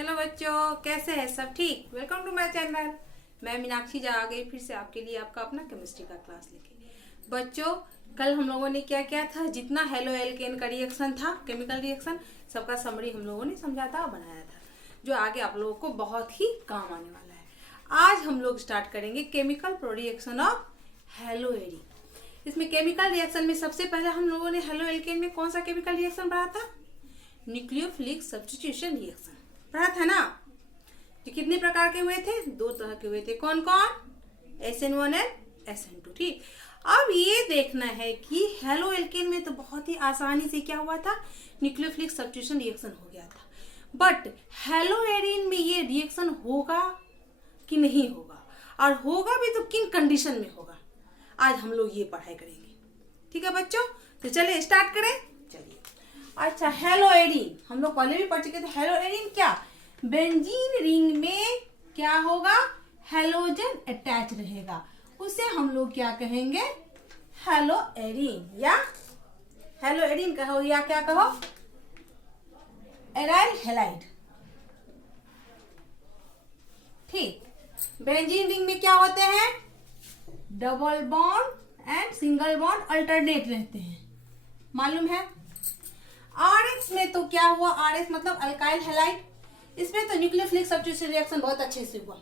Hello बच्चों, कैसे हैं सब? ठीक। Welcome to my channel. मैं मीनाक्षी जा आ गई फिर से आपके लिए आपका अपना केमिस्ट्री का क्लास लेके। बच्चों, कल हम लोगों ने क्या क्या था, जितना हेलो एल्केन का रिएक्शन था, केमिकल रिएक्शन, सबका समरी हम लोगों ने समझा था और बनाया था, जो आगे आप लोगों को बहुत ही काम आने वाला है। आज हम लोग स्टार्ट करेंगे केमिकल रिएक्शन ऑफ हेलो एरी। इसमें केमिकल रिएक्शन में सबसे पहले हम लोगों ने हेलो एल्केन में कौन सा केमिकल रिएक्शन पढ़ा था? न्यूक्लियोफिलिक सब्स्टिट्यूशन रिएक्शन पढ़ा था ना। जो कितने प्रकार के हुए थे? दो तरह के हुए थे। कौन कौन? SN1 and SN2। ठीक। अब ये देखना है कि हेलो एल्केन में तो बहुत ही आसानी से क्या हुआ था, न्यूक्लियोफिलिक सब्स्टिट्यूशन रिएक्शन हो गया था। बट हेलो एरीन में ये रिएक्शन होगा कि नहीं होगा, और होगा भी तो किन कंडीशन में होगा, आज हम लोग ये पढ़ाई करेंगे। ठीक है बच्चों, तो चलिए स्टार्ट करें। चलिए, अच्छा, हेलो एरीन हम लोग पहले भी पढ़ चुके थे। हेलो एरीन क्या? बेंजीन रिंग में क्या होगा? हेलोजन अटैच रहेगा, उसे हम लोग क्या कहेंगे? हेलो एरीन, या हेलो एरीन कहो या क्या कहो? Aryl halide. ठीक। बेंजीन रिंग में क्या होते हैं? Double bond and single bond alternate रहते हैं, मालूम है। RX में तो क्या हुआ? RX मतलब अल्काइल हैलाइड। इसमें तो न्यूक्लियोफिलिक सब्स्टिट्यूशन रिएक्शन बहुत अच्छे से हुआ।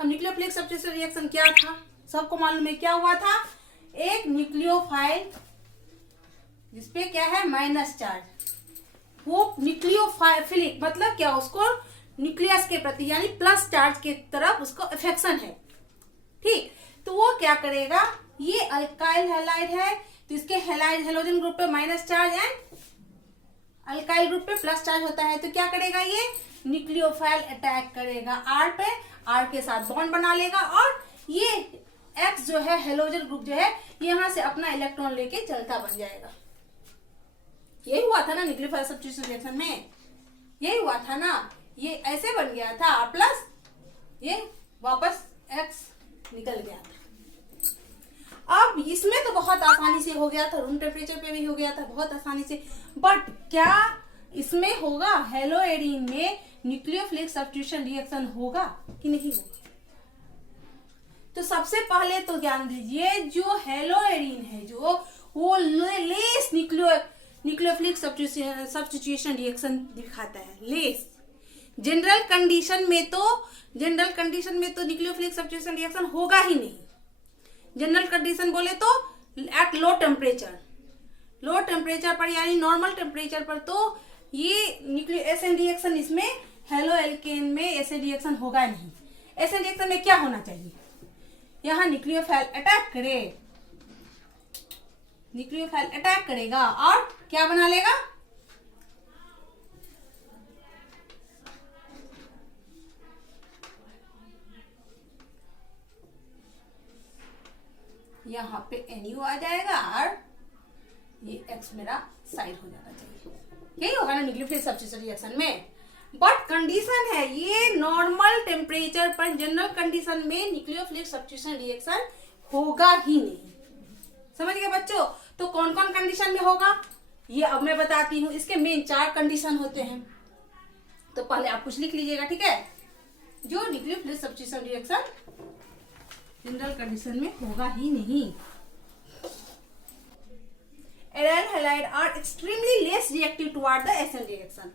अब न्यूक्लियोफिलिक सब्स्टिट्यूशन रिएक्शन क्या था, सबको मालूम है क्या हुआ था? एक न्यूक्लियोफाइल जिसपे क्या है, माइनस चार्ज, वो न्यूक्लियोफिलिक मतलब क्या, उसको न्यूक्लियस के प्रति यानी प्लस चार्ज के तरफ उसको अफेक्शन है। ठीक। तो वो क्या करेगा, ये अल्काइल हैलाइड है तो इसके हैलाइड हेलोजन ग्रुप पे minus charge and alkyl group पे प्लस चार्ज होता है, तो क्या करेगा, ये न्यूक्लियोफाइल अटैक करेगा R पे, R के साथ बॉन्ड बना लेगा, और ये X जो है हेलोजन ग्रुप जो है यहां से अपना इलेक्ट्रॉन लेके चलता बन जाएगा। यही हुआ था ना न्यूक्लियोफाइल सब्स्टिट्यूशन रिएक्शन में, यही हुआ था ना। ये ऐसे बन गया था R प्लस, ये वापस X निकल गया था। अब इसमें तो बहुत आसानी से हो गया था, रूम टेम्परेचर पे भी हो गया था बहुत आसानी से। बट क्या इसमें होगा, हेलो एरीन में न्यूक्लियोफिलिक सब्स्टिट्यूशन रिएक्शन होगा कि नहीं होगा? तो सबसे पहले तो ध्यान दीजिए, जो हेलो एरीन है जो वो लेस न्यूक्लियोफिलिक सब्स्टिट्यूशन रिएक्शन दिखाता है, लेस। जनरल कंडीशन में तो न्यूक्लियोफिलिक सब्स्टिट्यूशन रिएक्शन होगा ही नहीं। जनरल कंडीशन बोले तो एट लो टेम्परेचर पर यानी नॉर्मल टेम्परेचर पर तो ये न्यूक्लियो एसएन रिएक्शन, इसमें हेलो एल्केन में एसएन रिएक्शन होगा नहीं। एसएन रिएक्शन में क्या होना चाहिए, यहाँ न्यूक्लियोफाइल अटैक करेगा और क्या बना लेगा, यहाँ पे NU आ जाएगा और ये X मेरा साइड हो जाना चाहिए। यही होगा ना न्यूक्लियोफिलिक सब्स्टिट्यूशन रिएक्शन में। बट कंडीशन है ये नॉर्मल टेम्परेचर पर, जनरल कंडीशन में न्यूक्लियोफिलिक सब्स्टिट्यूशन रिएक्शन होगा ही नहीं। समझ गए बच्चों? तो कौन कौन कंडीशन में होगा ये अब मैं बताती हूँ। इसके मेन 4 कंडीशन होते हैं, तो पहले आप कुछ लिख लीजिएगा, ठीक है। जो nucleophilic substitution reaction general condition में होगा ही नहीं। Aryl halide are extremely less reactive toward the SN reaction.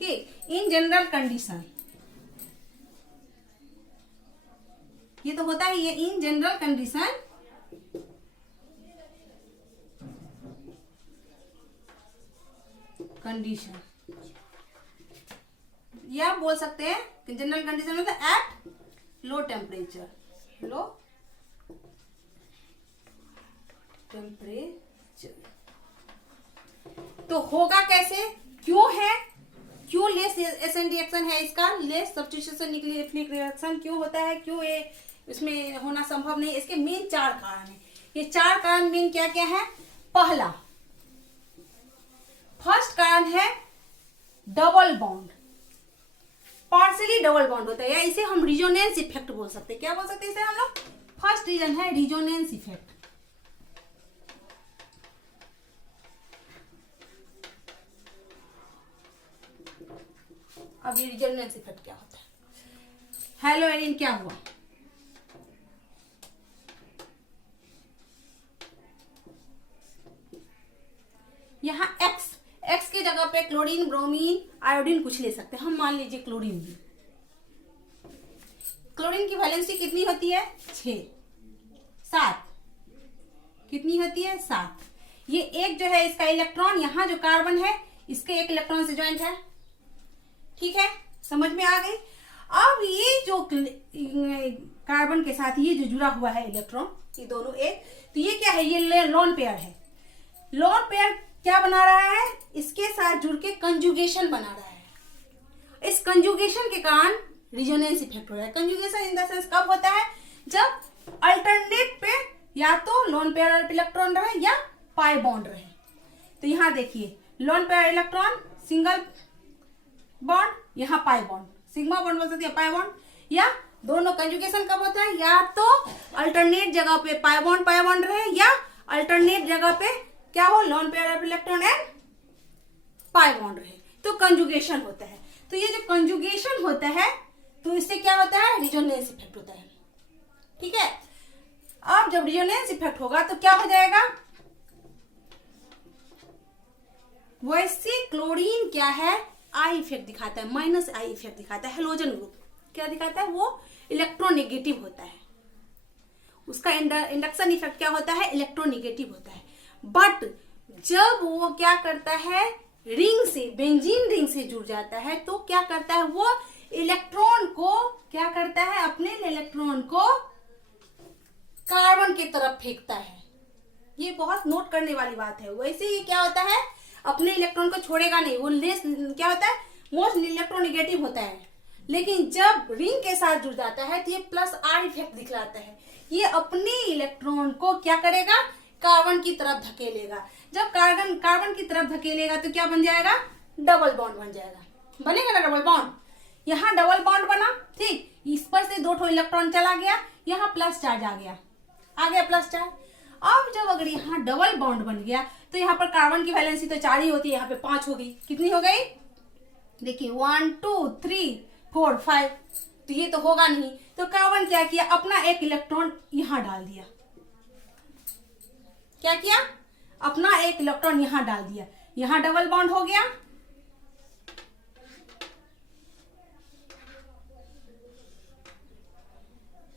ठीक। इन जनरल कंडीशन, ये तो होता ही है इन जनरल कंडीशन, या बोल सकते हैं कि जनरल कंडीशन मतलब एट लो टेम्परेचर तो होगा कैसे, क्यों लेस एसएन रिएक्शन है, इसका लेस सब्स्टिट्यूशन न्यूक्लियोफिलिक रिएक्शन क्यों होता है, क्यों ये इसमें होना संभव नहीं? इसके मेन 4 कारण है। ये 4 कारण मेन क्या क्या है? पहला, फर्स्ट कारण है double bond, partially double bond होता है, या इसे हम रिजोनेंस इफेक्ट बोल सकते हैं। क्या बोल सकते हैं इसे हम लोग? फर्स्ट रीजन है रिजोनेंस इफेक्ट। अब ये रिजोनेंस इफेक्ट क्या होता है? हेलो एरिन, क्या हुआ? यहाँ एक्स की जगह पे क्लोरीन, ब्रोमीन, आयोडीन कुछ ले सकते हैं हम। मान लीजिए क्लोरीन भी। क्लोरीन की वैलेंसी कितनी होती है? 6, 7। कितनी होती है? 7। ये एक जो है इसका इलेक्ट्रॉन, यहाँ जो कार्बन है इसके एक इलेक्ट्रॉन से ज्वाइंट है। ठीक है, समझ में आ गई? अब ये जो कार्बन के साथ ये जो जुड़ा हुआ है इलेक्ट्रॉन, ये दोनों एक, तो ये क्या है? ये लोन पेयर है। लोन पेयर क्या बना रहा है? इसके साथ जुड़ के कंजुगेशन बना रहा है। इस कंजुगेशन के कारण रिजोनेंस इफेक्ट हो रहा है। कंजुगेशन इन द सेंस कब होता है? जब अल्टरनेट पे या तो लोन पेयर इलेक्ट्रॉन रहे या पाई बॉन्ड रहे। तो यहाँ देखिए, lone pair electron, single bond, यहाँ पाई बॉन्ड, सिग्मा बॉन्ड बोल सकते हैं, पाई बॉन्ड, या दोनों कंजुगेशन कब होता है? या तो अल्टरनेट जगह पे पाई बॉन्ड रहे या अल्टरनेट जगह पे क्या हो? Lone pair electron and pi bond रहे, तो कंजुगेशन होता है। तो ये जो कंजुगेशन होता है तो इससे क्या होता है? रिजोनेंस इफेक्ट होता है। ठीक है, अब जब रिजोनेंस इफेक्ट होगा तो क्या हो जाएगा? वैसे क्लोरीन क्या है? आई इफेक्ट दिखाता है, माइनस आई इफेक्ट दिखाता है। हेलोजन ग्रुप क्या दिखाता है? वो इलेक्ट्रोनेगेटिव होता है। उसका इंडक्शन इफेक्ट क्या होता है? इलेक्ट्रोनेगेटिव होता है। बट जब वो क्या करता है? रिंग से, बेंजीन रिंग से जुड़ जाता है तो क्या करता है? वो इलेक्ट्रॉन को क्या करता है? अपने इलेक्ट्रॉन को कार्बन की तरफ फेंकता है। ये बहुत नोट करने वाली बात है। वैसे ही क्या होता है? अपने इलेक्ट्रॉन को छोड़ेगा नहीं, वो लेस क्या होता है? मोस्ट इलेक्ट्रोनेगेटिव होता है। लेकिन जब रिंग के साथ जुड़ जाता है तो ये प्लस आर इफेक्ट दिखलाता है। ये अपने इलेक्ट्रॉन को क्या करेगा? कार्बन की तरफ धकेलेगा। जब कार्बन की तरफ धकेलेगा तो क्या बन जाएगा? डबल बॉन्ड बन जाएगा। बनेगा ना डबल बॉन्ड? यहाँ डबल बॉन्ड बना, ठीक, इस पर से 2 इलेक्ट्रॉन चला गया, यहाँ प्लस चार्ज आ गया प्लस चार्ज। अब जब अगर यहाँ डबल बॉन्ड बन गया तो यहाँ पर कार्बन की वैलेंसी तो 4 ही होती है, यहाँ पे 5 हो गई। कितनी हो गई? देखिए 1 2 3 4 5, तो ये तो होगा नहीं। तो कार्बन क्या किया? अपना एक इलेक्ट्रॉन यहाँ डाल दिया। क्या किया? अपना एक इलेक्ट्रॉन यहाँ डाल दिया, यहाँ डबल बॉन्ड हो गया।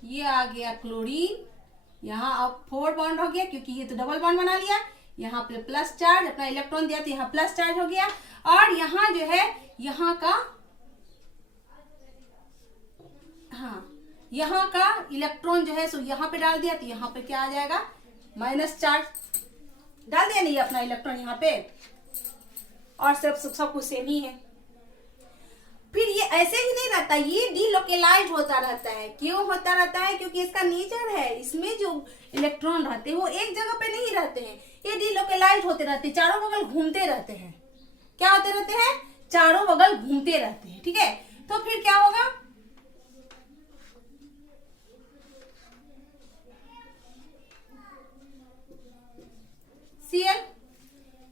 ये आ गया क्लोरीन, यहाँ अब 4 बॉन्ड हो गया क्योंकि ये तो डबल बॉन्ड बना लिया। यहाँ पे प्लस चार्ज, अपना इलेक्ट्रॉन दिया तो यहाँ प्लस चार्ज हो गया। और यहाँ जो है यहाँ का, हाँ, यहाँ का इलेक्ट्रॉन जो है सो यहाँ पे डाल दिया तो यहाँ पे क्या आ जाएगा? Minus charge. डाल दिया नहीं अपना इलेक्ट्रॉन यहाँ पे, और सब कुछ सेम ही है। फिर ये ऐसे ही नहीं रहता, ये डीलोकेलाइज होता रहता है। क्यों होता रहता है? क्योंकि इसका नेचर है, इसमें जो इलेक्ट्रॉन रहते हैं वो एक जगह पे नहीं रहते हैं, ये डीलोकेलाइज होते रहते हैं, चारों बगल घूमते रहते हैं। क्या होते रहते हैं? चारों बगल घूमते रहते हैं। ठीक है, तो फिर क्या होगा? Cl,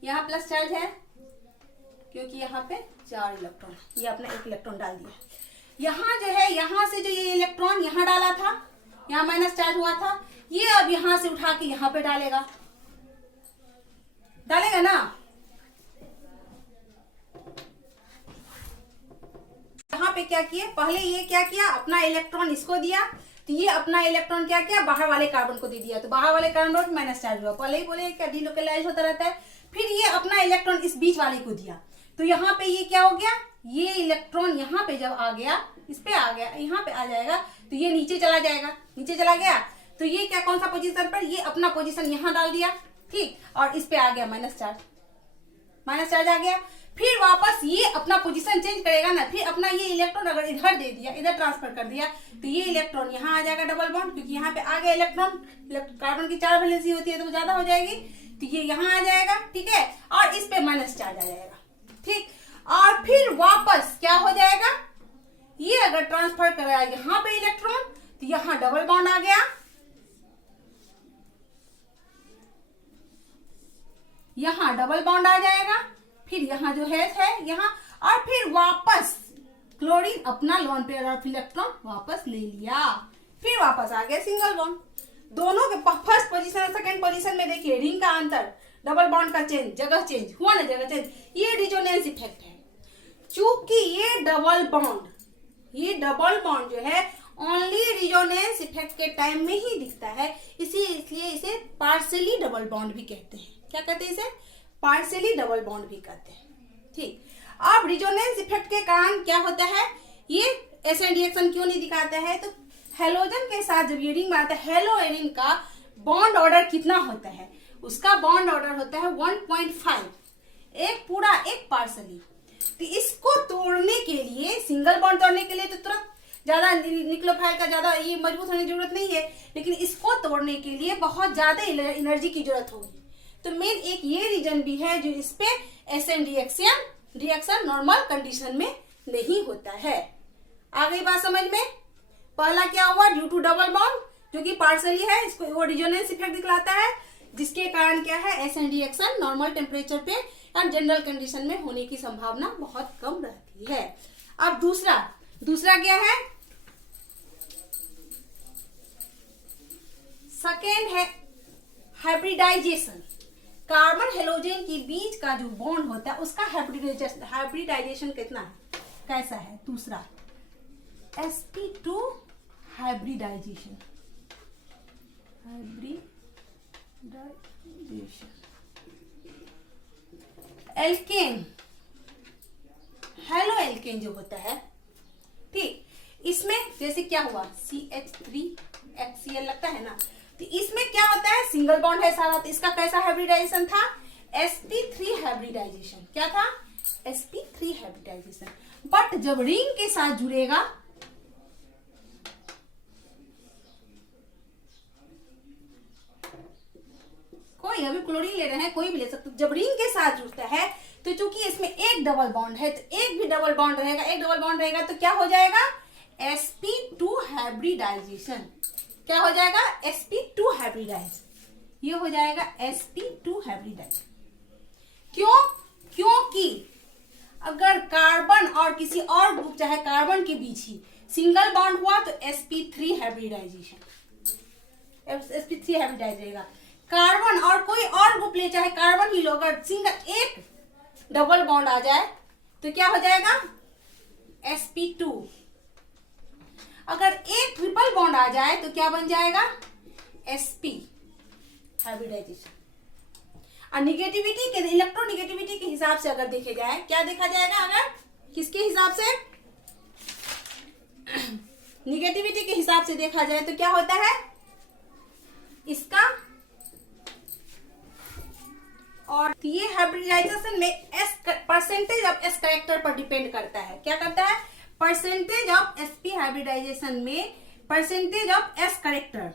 यहाँ प्लस चार्ज है क्योंकि यहाँ पे 4 इलेक्ट्रॉन, ये अपना एक इलेक्ट्रॉन डाल दिया। यहाँ जो है, यहाँ से जो ये इलेक्ट्रॉन यहाँ डाला था, यहाँ माइनस चार्ज हुआ था, ये अब यहाँ से उठा के यहाँ पे डालेगा ना। यहाँ पे क्या किया? पहले ये क्या किया? अपना इलेक्ट्रॉन इसको दिया, तो ये अपना इलेक्ट्रॉन क्या किया? बाहर वाले कार्बन को दे दिया, तो बाहर वाले कार्बन पर माइनस चार्ज हुआ। पहले ही बोले क्या डीलोकेलाइज होता रहता है। फिर ये अपना इलेक्ट्रॉन इस बीच वाले को दिया, तो यहाँ पे ये क्या हो गया? ये इलेक्ट्रॉन यहाँ पे जब आ गया, इस पे आ गया, यहाँ पे आ जाएगा, तो ये नीचे चला जाएगा। नीचे चला गया तो ये क्या, कौन सा पोजीशन पर? ये अपना पोजीशन यहाँ डाल दिया, ठीक, और इस पे आ गया माइनस चार्ज आ गया। फिर वापस ये अपना पोजीशन चेंज करेगा ना, फिर अपना ये इलेक्ट्रॉन अगर इधर दे दिया, इधर ट्रांसफर कर दिया, तो ये इलेक्ट्रॉन यहाँ आ जाएगा डबल बॉन्ड, क्योंकि यहाँ पे आ गया इलेक्ट्रॉन। कार्बन की 4 वैलेंसी होती है तो ज्यादा हो जाएगी, तो ये यहाँ आ जाएगा, ठीक है, और इस पे माइनस चार्ज आ जाएगा, ठीक। और फिर वापस क्या हो जाएगा? ये अगर ट्रांसफर कराया यहाँ पे इलेक्ट्रॉन, तो यहाँ डबल बॉन्ड आ गया, यहाँ डबल बॉन्ड आ जाएगा, फिर यहाँ जो है यहाँ, और फिर वापस क्लोरीन अपना लोन पेयर ऑफ इलेक्ट्रॉन वापस ले लिया, फिर वापस आ गया सिंगल बॉन्ड। दोनों के फर्स्ट पोजीशन और सेकंड पोजीशन में देखिए रिंग का अंतर, डबल बॉन्ड का चेंज, जगह चेंज हुआ ना, जगह चेंज, ये रिजोनेंस इफेक्ट है। चूंकि ये डबल बॉन्ड जो है ओनली रिजोनेंस इफेक्ट के टाइम में ही दिखता है, इसलिए इसे पार्शियली डबल बॉन्ड भी कहते हैं। क्या कहते हैं इसे? पार्शियली डबल बॉन्ड भी कहते हैं। ठीक, अब रिजोनेंस इफेक्ट के कारण क्या होता है, ये एसएन रिएक्शन क्यों नहीं दिखाता है? तो हेलोजन के साथ जब ये रिंग बनाता है, हेलो एरिन का बॉन्ड ऑर्डर कितना होता है? उसका बॉन्ड ऑर्डर होता है 1.5, एक पूरा एक पार्शियली। तो इसको तोड़ने के लिए, सिंगल बॉन्ड तोड़ने के लिए तो तुरंत ज्यादा न्यूक्लियोफाइल का ज्यादा ये मजबूत होने की जरूरत नहीं है, लेकिन इसको तोड़ने के लिए बहुत ज्यादा एनर्जी की जरूरत होगी। तो मेन एक ये रीजन भी है जो इस पे एसएन रिएक्शन नॉर्मल कंडीशन में नहीं होता है। आ गई बात समझ में? पहला क्या हुआ? ड्यू टू डबल बॉन्ड, जो कि पार्शियली है, इसको वो रिजोनेंस इफेक्ट दिखलाता है, जिसके कारण क्या है, एसएन रिएक्शन नॉर्मल टेम्परेचर पे या जनरल कंडीशन में होने की संभावना बहुत कम रहती है। अब दूसरा क्या है? सेकेंड है हाइब्रिडाइजेशन। कार्बन हेलोजन के बीच का जो बॉन्ड होता है उसका हाइब्रिडाइजेशन कितना है, कैसा है? दूसरा sp2 hybridisation. Alkene, halo alkane जो होता है, ठीक, इसमें जैसे क्या हुआ, CH3HCl लगता है ना, तो इसमें क्या होता है, सिंगल बॉन्ड है सारा, तो इसका कैसा हाइब्रिडाइजेशन था? sp3 hybridisation. क्या था? sp3 hybridisation. बट जब रिंग के साथ जुड़ेगा, कोई अभी क्लोरीन ले रहे हैं, कोई भी ले सकते, जब रिंग के साथ जुड़ता है तो चूंकि इसमें एक डबल बॉन्ड है, तो एक भी डबल बॉन्ड रहेगा, एक डबल बॉन्ड रहेगा तो क्या हो जाएगा? sp2 hybridisation. क्या हो जाएगा? sp2 hybridise. ये हो जाएगा sp2 हाइब्रिडाइज। क्योंकि अगर कार्बन और किसी और ग्रुप चाहे कार्बन के बीच ही सिंगल बॉन्ड हुआ तो sp3 हाइब्रिडाइजेशन, sp3 हाइब्रिडाइज रहेगा। कार्बन और कोई और ग्रुप ले, चाहे कार्बन ही लो, अगर सिंगल एक डबल बॉन्ड आ जाए तो क्या हो जाएगा? sp2। अगर एक ट्रिपल बॉन्ड आ जाए तो क्या बन जाएगा? sp hybridisation. और निगेटिविटी के, इलेक्ट्रोनिगेटिविटी के हिसाब से अगर देखे जाए, क्या देखा जाएगा? अगर किसके हिसाब से? निगेटिविटी के हिसाब से देखा जाए तो क्या होता है इसका, और ये हाइब्रिडाइजेशन में परसेंटेज ऑफ एस कैरेक्टर पर डिपेंड करता है। क्या करता है? परसेंटेज ऑफ sp हाइब्रिडाइजेशन में परसेंटेज ऑफ एस कैरेक्टर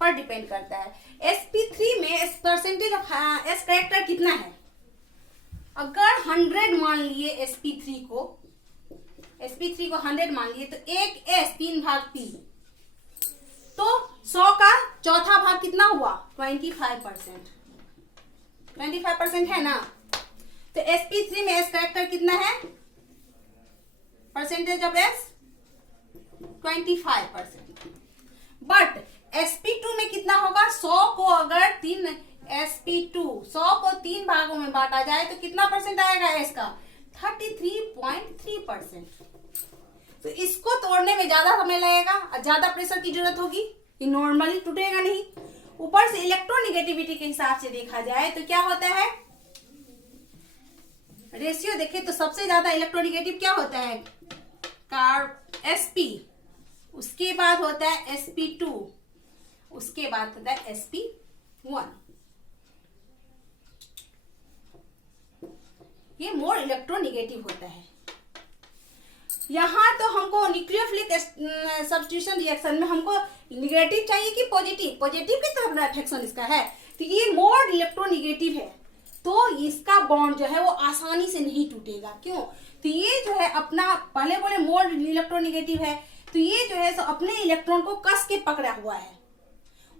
पर डिपेंड करता है। sp3 में परसेंटेज ऑफ एस कैरेक्टर कितना है? अगर 100 मान लिए sp3 को 100 मान लिए तो एक s 3 भाग 3, तो 100 का चौथा भाग कितना हुआ? 25%। 25% है ना, तो sp3 में s कैरेक्टर कितना है? Percentage of s 25%। But sp2 में कितना होगा? 100 को अगर sp2 100 को 3 भागों में बांटा जाए तो कितना परसेंट आएगा s का? 33.3%। तो इसको तोड़ने में ज्यादा समय लगेगा और ज्यादा प्रेशर की जरूरत होगी, ये नॉर्मली टूटेगा नहीं। ऊपर से इलेक्ट्रोनिगेटिविटी के हिसाब से देखा जाए तो क्या होता है, रेशियो देखे तो सबसे ज्यादा इलेक्ट्रोनिगेटिव क्या होता है? sp, उसके बाद होता है sp2, उसके बाद होता है sp1। ये मोर इलेक्ट्रोनिगेटिव होता है। यहाँ तो हमको न्यूक्लियोफिलिक सब्स्टिट्यूशन रिएक्शन में हमको निगेटिव चाहिए कि पॉजिटिव की तरफ अट्रैक्शन इसका है, तो ये मोर इलेक्ट्रोनिगेटिव है, तो इसका बॉन्ड जो है वो आसानी से नहीं टूटेगा। क्यों? तो ये जो है अपना, पहले बोले मोर इलेक्ट्रोनिगेटिव है, तो ये जो है सो अपने इलेक्ट्रॉन को कस के पकड़ा हुआ है,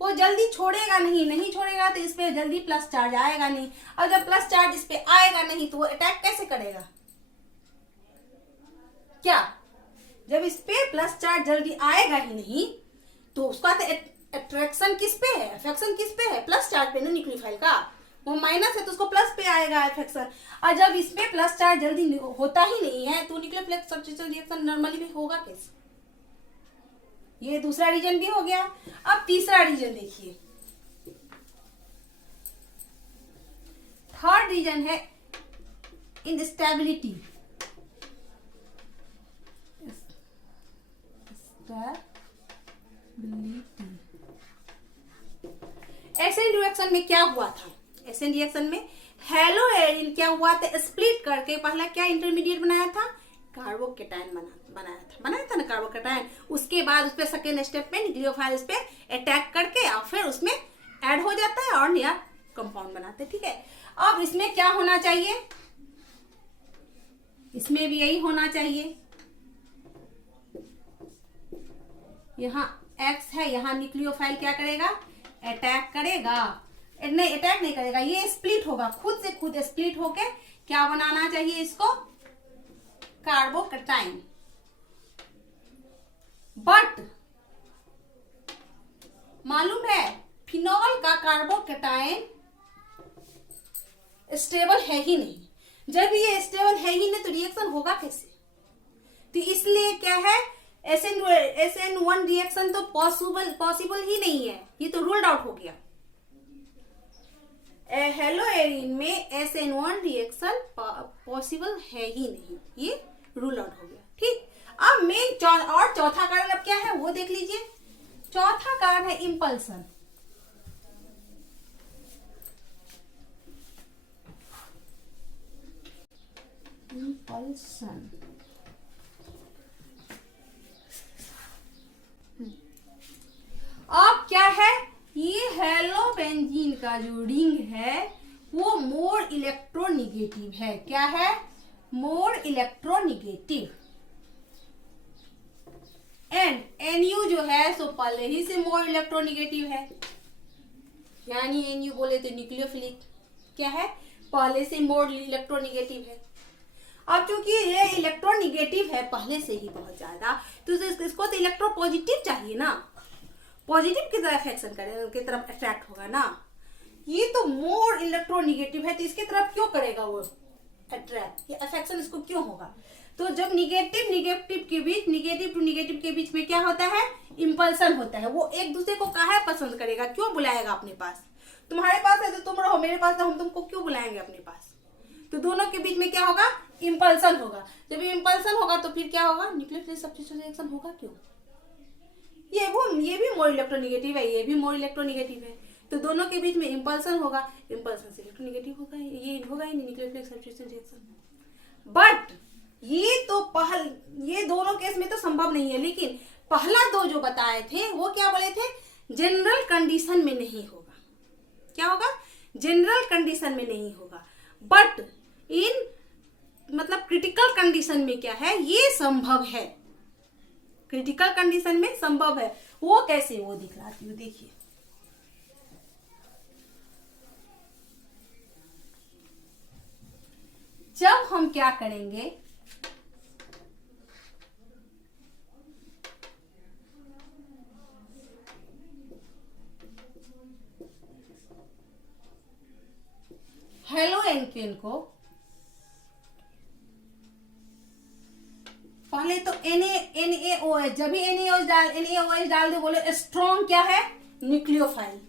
वो जल्दी छोड़ेगा नहीं, नहीं छोड़ेगा तो इस पे जल्दी प्लस चार्ज आएगा नहीं, और जब प्लस चार्ज इस पे आएगा नहीं तो वो अटैक कैसे करेगा? क्या? जब इस पे प्लस चार्ज जल्दी आएगा ही नहीं तो उसका अट्रैक्शन किस पे है, अफेक्शन किस पे है? प्लस चार्ज पे ना न्यूक्लियोफाइल का, वो माइनस है तो उसको प्लस पे आएगा अफेक्शन। और जब इस पे प्लस चार्ज जल्दी होता ही नहीं है तो न्यूक्लियोफिलिक सब्स्टिट्यूशन रिएक्शन नॉर्मली भी होगा कैसे? ये दूसरा रीजन भी हो गया। अब तीसरा रीजन देखिए, थर्ड रीजन है इंस्टेबिलिटी। एसिड रिएक्शन में क्या हुआ था? एसिड रिएक्शन में हेलोएरिन क्या हुआ था? स्प्लिट करके पहला क्या इंटरमीडिएट बनाया था? कार्बोकेटायन बनाया था ना कार्बोकेटायन। उसके बाद उस पे सेकेंड स्टेप में न्यूक्लियोफाइल उस पे अटैक करके और फिर उसमें ऐड हो जाता है और नया कंपाउंड बनाते हैं। ठीक है, अब इसमें क्या होना चाहिए? इसमें भी यही होना चाहिए। यहाँ X है, यहाँ न्यूक्लियोफाइल क्या करेगा? अटैक करेगा, नहीं अटैक नहीं करेगा, ये स्प्लिट होगा, खुद से खुद स्प्लिट होके क्या बनाना चाहिए इसको? कार्बोकेटाइन। बट मालूम है फिनॉल का कार्बोकेटाइन स्टेबल है ही नहीं। जब ये स्टेबल है ही नहीं तो रिएक्शन होगा कैसे? तो इसलिए क्या है, SN1 रिएक्शन तो पॉसिबल ही नहीं है, ये तो रूल्ड आउट हो गया। हेलोएरिन में SN1 रिएक्शन पॉसिबल है ही नहीं, ये रूल आउट हो गया। ठीक, अब मेन और चौथा कारण अब क्या है वो देख लीजिए। चौथा कारण है इंपल्सन। इंपल्सन अब क्या है, ये हेलोबेंजीन का जो रिंग है वो मोर इलेक्ट्रोनिगेटिव है। क्या है? More electronegative. एंड NU जो है सो पहले ही से मोर इलेक्ट्रोनिगेटिव है, यानी NU बोले तो न्यूक्लियोफिलिक क्या है? पहले से मोर इलेक्ट्रोनिगेटिव है। अब चूंकि ये इलेक्ट्रोनिगेटिव है पहले से ही बहुत ज्यादा, तो इसको तो इलेक्ट्रोपॉजिटिव चाहिए ना, पॉजिटिव की तरफ एक्शन करेगा, उनकी तरफ अट्रैक्ट होगा ना। ये तो मोर इलेक्ट्रोनिगेटिव है तो इसकी तरफ क्यों करेगा वो अट्रैक्ट, ये अफेक्शन इसको क्यों होगा? तो जब निगेटिव के बीच, निगेटिव टू निगेटिव के बीच में क्या होता है? इंपल्सन होता है। वो एक दूसरे को काहे पसंद करेगा, क्यों बुलाएगा अपने पास? तुम्हारे पास है तो तुम रहो, मेरे पास है हम तुमको क्यों बुलाएंगे अपने पास? तो दोनों के बीच में क्या होगा? इंपल्सन होगा। जब इंपल्सन होगा तो फिर क्या होगा? न्यूक्लियोफिलिक सब्स्टिट्यूशन रिएक्शन होगा। क्यों? ये भी मोर इलेक्ट्रोनिगेटिव है, ये भी मोर इलेक्ट्रोनिगेटिव है, तो दोनों के बीच में इंपल्सन होगा, इंपल्सन से इलेक्ट्रोनिगेटिव होगा, ये होगा ही नहीं न्यूक्लियोफिलिक सब्स्टिट्यूशन रिएक्शन। बट ये दोनों केस में तो संभव नहीं है, लेकिन पहला दो जो बताए थे वो क्या बोले थे? जनरल कंडीशन में नहीं होगा। क्या होगा? जनरल कंडीशन में नहीं होगा, बट इन मतलब क्रिटिकल कंडीशन में क्या है? ये संभव है, क्रिटिकल कंडीशन में संभव है। वो कैसे? वो दिखलाती हूँ, देखिए। जब हम क्या करेंगे, हेलोएरिन को पहले तो NaOH, जब भी NaOH डाल दे, बोले स्ट्रॉन्ग क्या है? न्यूक्लियोफाइल।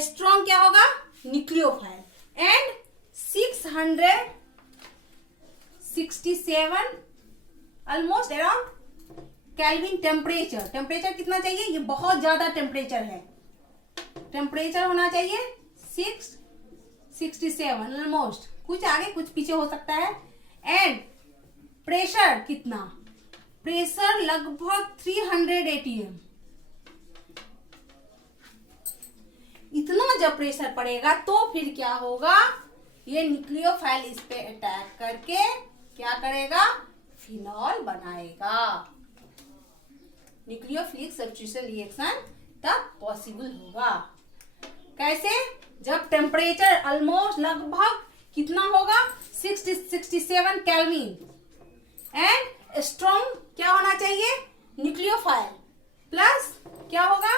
स्ट्रॉन्ग क्या होगा? Nucleophile. And 667 almost around kelvin temperature. Temperature कितना चाहिए? ये बहुत ज्यादा टेम्परेचर है, टेम्परेचर होना चाहिए 667 ऑलमोस्ट, कुछ आगे कुछ पीछे हो सकता है। एंड प्रेशर कितना? प्रेशर लगभग 300 atm। इतना जब प्रेशर पड़ेगा तो फिर क्या होगा? ये न्यूक्लियोफाइल इस पे अटैक करके क्या करेगा? फिनॉल बनाएगा। न्यूक्लियोफिलिक सब्स्टिट्यूशन रिएक्शन तब पॉसिबल होगा। कैसे? जब टेम्परेचर ऑलमोस्ट लगभग कितना होगा 67 केल्विन एंड स्ट्रॉन्ग क्या होना चाहिए न्यूक्लियोफाइल प्लस क्या होगा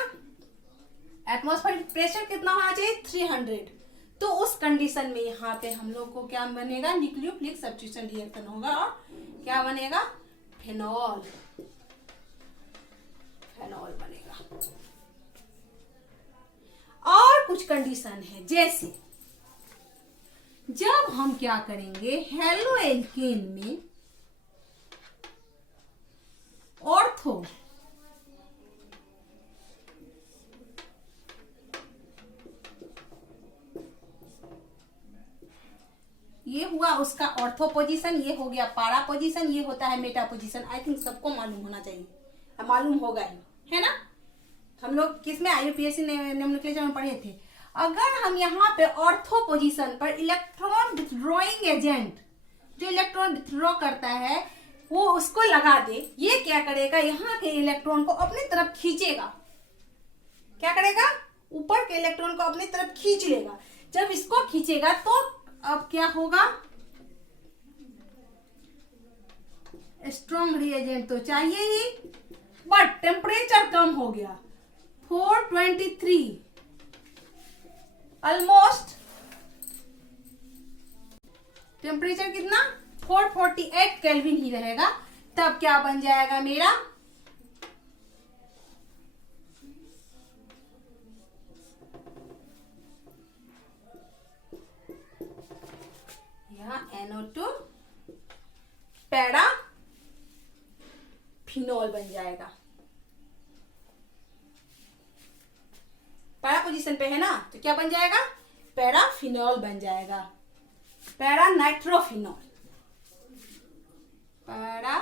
एटमॉस्फेरिक प्रेशर कितना होना चाहिए 300। तो उस कंडीशन में यहाँ पे हम लोग को क्या बनेगा न्यूक्लियोफिलिक सब्स्टिट्यूशन रिएक्शन होगा और क्या बनेगा फेनॉल बनेगा। और कुछ कंडीशन है जैसे जब हम क्या करेंगे हेलो एल्केन में ऑर्थो ये हुआ उसका ऑर्थो पोजीशन, ये हो गया पारा पोजीशन, ये होता है मेटा पोजीशन। आई थिंक सबको मालूम होना चाहिए, मालूम होगा ही, है ना। हम लोग किसमें IUPAC नोमेनक्लेचर में पढ़े थे। अगर हम यहाँ पे ऑर्थो पोजीशन पर इलेक्ट्रॉन विथड्रॉइंग एजेंट जो इलेक्ट्रॉन विथड्रॉ करता है वो उसको लगा दे, ये क्या करेगा यहाँ के इलेक्ट्रॉन को अपनी तरफ खींचेगा। क्या करेगा ऊपर के इलेक्ट्रॉन को अपनी तरफ खींच लेगा। जब इसको खींचेगा तो अब क्या होगा स्ट्रॉन्ग रिएजेंट तो चाहिए ही, बट टेम्परेचर कम हो गया 423 ऑलमोस्ट। टेम्परेचर कितना 448 केल्विन ही रहेगा। तब क्या बन जाएगा मेरा यहाँ NO2 पैरा फिनॉल बन जाएगा। पैरा पोजीशन पे है ना तो क्या बन जाएगा पैराफिनॉल बन जाएगा। पैरा नाइट्रोफिनॉल, पैरा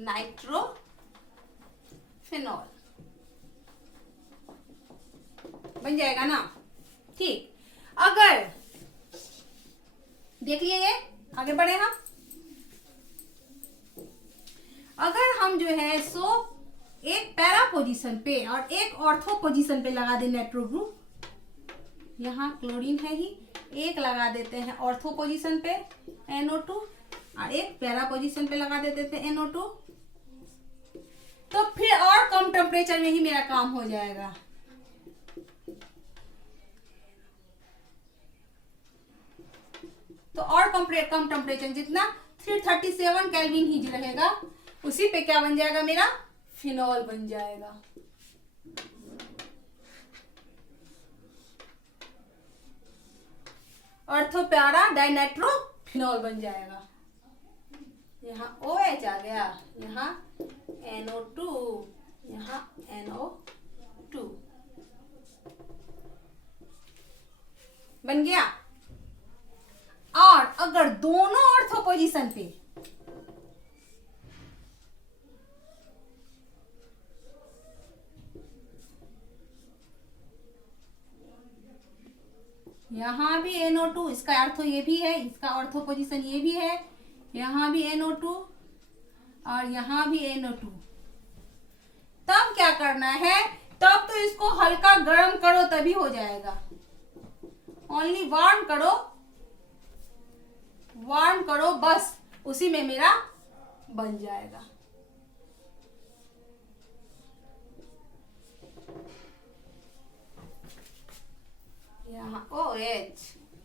नाइट्रोफिनॉल बन जाएगा ना। ठीक, अगर देखिए ये आगे बढ़े हम, अगर हम जो है सो एक पैरा पोजीशन पे और एक ऑर्थो पोजीशन पे लगा दे नाइट्रो ग्रुप, यहाँ क्लोरीन है ही, एक लगा देते हैं ऑर्थो पोजीशन पे NO2 और एक पैरा पोजीशन पे लगा देते हैं NO2, तो फिर और कम टेम्परेचर में ही मेरा काम हो जाएगा। तो और कम टेम्परेचर जितना 337 केल्विन ही रहेगा, उसी पे क्या बन जाएगा मेरा फिनॉल बन जाएगा। ऑर्थो पैरा डाइनाइट्रो फिनॉल बन जाएगा। यहाँ OH आ गया, यहाँ NO2, यहाँ NO2 बन गया। और अगर दोनों ऑर्थो पोजीशन पे यहाँ भी NO2, इसका ऑर्थो ये भी है, इसका ऑर्थो पोजीशन ये भी है, यहाँ भी NO2 और यहाँ भी NO2। तब क्या करना है, तब तो इसको हल्का गर्म करो तभी हो जाएगा। ओनली वार्म करो बस, उसी में मेरा बन जाएगा। यहाँ OH,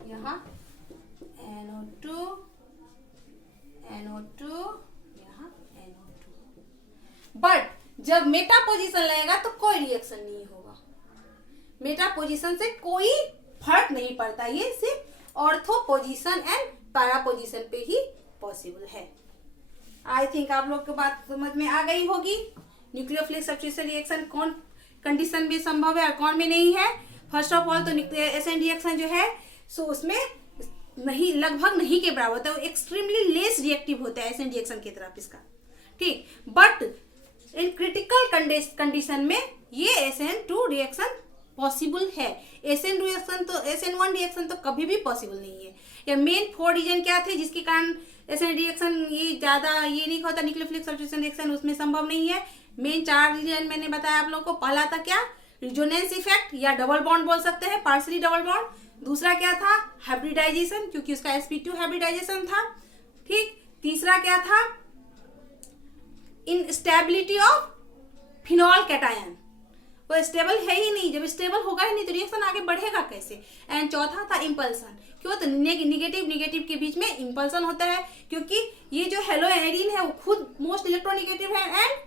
यहाँ NO2, यहाँ NO2। बट जब मेटा पोजीशन लगेगा तो कोई रिएक्शन नहीं होगा। मेटा पोजीशन से कोई फर्क नहीं पड़ता, ये सिर्फ ortho position and para position पे ही पॉसिबल है। आई थिंक आप लोग को बात समझ में आ गई होगी। न्यूक्लियोफिलिक सब्स्टिट्यूशन रिएक्शन कौन कंडीशन में संभव है और कौन में नहीं है। फर्स्ट ऑफ ऑल तो SN रिएक्शन जो है सो उसमें नहीं, लगभग नहीं के बराबर होता है, वो एक्सट्रीमली लेस रिएक्टिव होता है SN रिएक्शन की तरफ इसका, ठीक। बट इन क्रिटिकल कंडीशन में ये SN2 रिएक्शन पॉसिबल है। SN1 रिएक्शन तो कभी भी पॉसिबल नहीं है। या मेन 4 रीजन क्या थे जिसके कारण SN रिएक्शन ये ज्यादा ये नहीं होता, न्यूक्लियोफिलिक सब्स्टिट्यूशन रिएक्शन उसमें संभव नहीं है। मेन 4 रीजन मैंने बताया आप लोगों को। पहला था क्या, रिजोनेंस इफेक्ट या डबल बॉन्ड बोल सकते हैं, पार्शियली डबल बॉन्ड। दूसरा क्या था, हाइब्रिडाइजेशन, क्योंकि उसका sp2 हाइब्रिडाइजेशन था। ठीक, तीसरा क्या था, इनस्टेबिलिटी ऑफ फिनॉल कैटायन, वो स्टेबल है ही नहीं, जब स्टेबल होगा ही नहीं तो रिएक्शन आगे बढ़ेगा कैसे। एंड चौथा था इम्पल्सन, क्यों, तो निगेटिव के बीच में इम्पल्सन होता है, क्योंकि ये जो हेलोएरिन है वो खुद मोस्ट इलेक्ट्रोनिगेटिव है एंड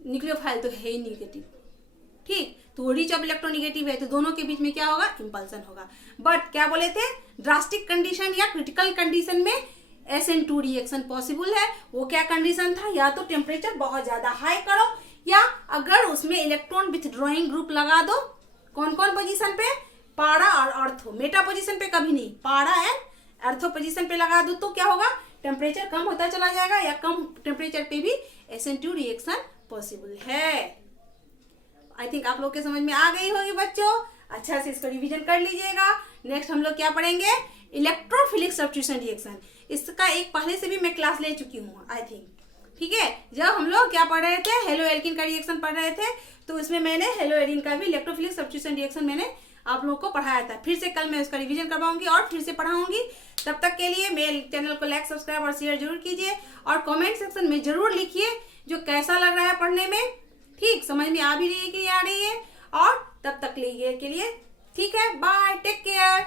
न्यूक्लियोफाइल तो है ही निगेटिव। ठीक, तो रिच ऑफ इलेक्ट्रोनिगेटिव है, तो दोनों के बीच में क्या होगा, इम्पल्सन होगा। बट क्या बोले थे, ड्रास्टिक कंडीशन या क्रिटिकल कंडीशन में SN2 रिएक्शन पॉसिबल है। वो क्या कंडीशन था, या तो टेम्परेचर बहुत ज्यादा हाई करो, या अगर उसमें इलेक्ट्रॉन विथड्रॉइंग ग्रुप लगा दो। कौन कौन पोजीशन पे, पारा और अर्थो, मेटा पोजीशन पे कभी नहीं, पारा एंड अर्थो पोजीशन पे लगा दो तो क्या होगा, टेम्परेचर कम होता चला जाएगा, या कम टेम्परेचर पे भी SN2 रिएक्शन पॉसिबल है। आई थिंक आप लोग के समझ में आ गई होगी बच्चों, अच्छा से इसको रिवीजन कर लीजिएगा। नेक्स्ट हम लोग क्या पढ़ेंगे, इलेक्ट्रोफिलिक सब्स्टिट्यूशन रिएक्शन। इसका एक पहले से भी मैं क्लास ले चुकी हूँ आई थिंक, ठीक है। जब हम लोग क्या पढ़ रहे थे, हेलो एल्किन का रिएक्शन पढ़ रहे थे, तो इसमें मैंने हेलो एरिन का भी इलेक्ट्रोफिलिक सब्स्टिट्यूशन रिएक्शन मैंने आप लोगों को पढ़ाया था। फिर से कल मैं उसका रिवीजन करवाऊंगी और फिर से पढ़ाऊंगी। तब तक के लिए मेरे चैनल को लाइक, सब्सक्राइब और शेयर जरूर कीजिए, और कमेंट सेक्शन में जरूर लिखिए जो कैसा लग रहा है पढ़ने में। ठीक, समझ में आ भी रही है कि नहीं आ रही है, और तब तक के लिए ठीक है, बाय, टेक केयर।